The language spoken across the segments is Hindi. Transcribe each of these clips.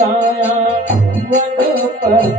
राया वनपति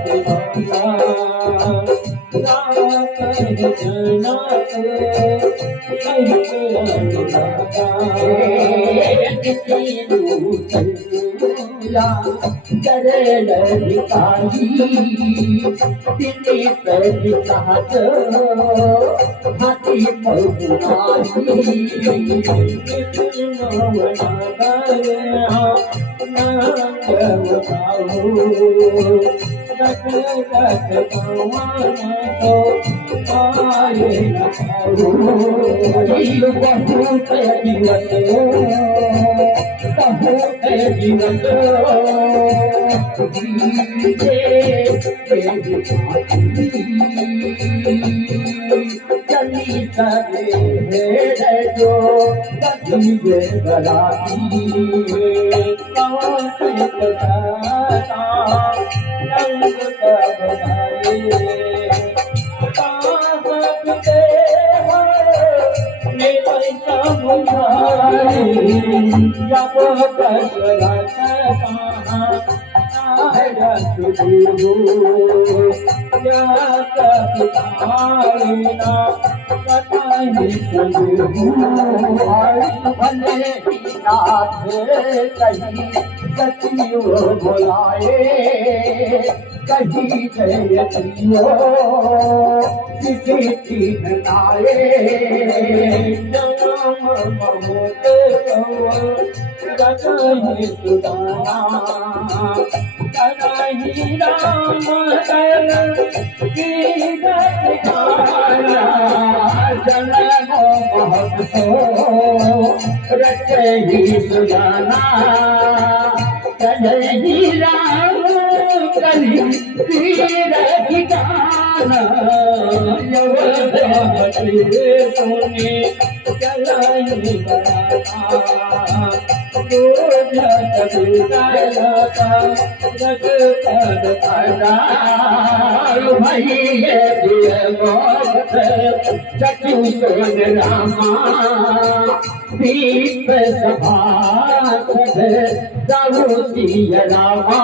चली करे जो बदले बराती रंग बोलाए कहीं जयतियो किसी नाये जन्म बहुत गगन सुदाना कहीं राम जन्म बहुत रचही सुदाना कहीं राम कली ठिकाना सोने चलाई चचू सोन रामा दीप सभा रामा